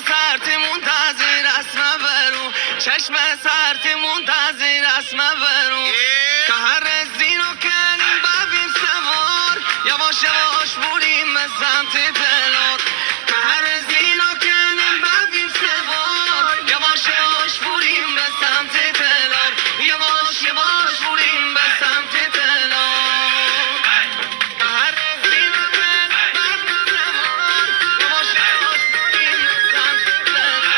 سرت منتظر است مبرو چشم سرت منتظر است مبرو که هر زینو کنیم ببین سوار یواش یواش بریم به سمت تلار که هر زینو کنیم ببین سوار یواش یواش بریم به سمت تلار یواش یواش بریم به سمت تلار که هر زینو کنیم ببین سوار یواش یواش بریم به سمت تلار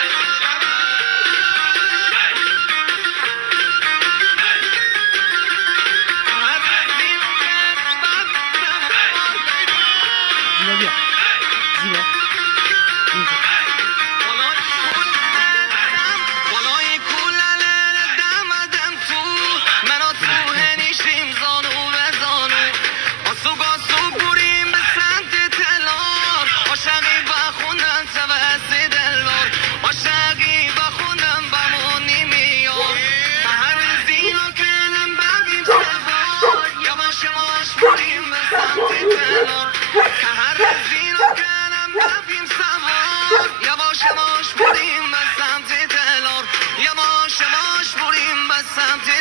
زیبا بیا زیبا بالای کولل دم تو منو تو هنیشیم زانو به زانو آسو بریم به سمت تلار عاشقی بخوندن سوست دلار عاشقی بخوندن بمونی میاد هر زینو کنم بگیم سوار یواش یواش بریم به سمت تلار که هر زینو کنم بگیم سوار یواش یواش بریم به سمت تلار یواش یواش بریم به سمت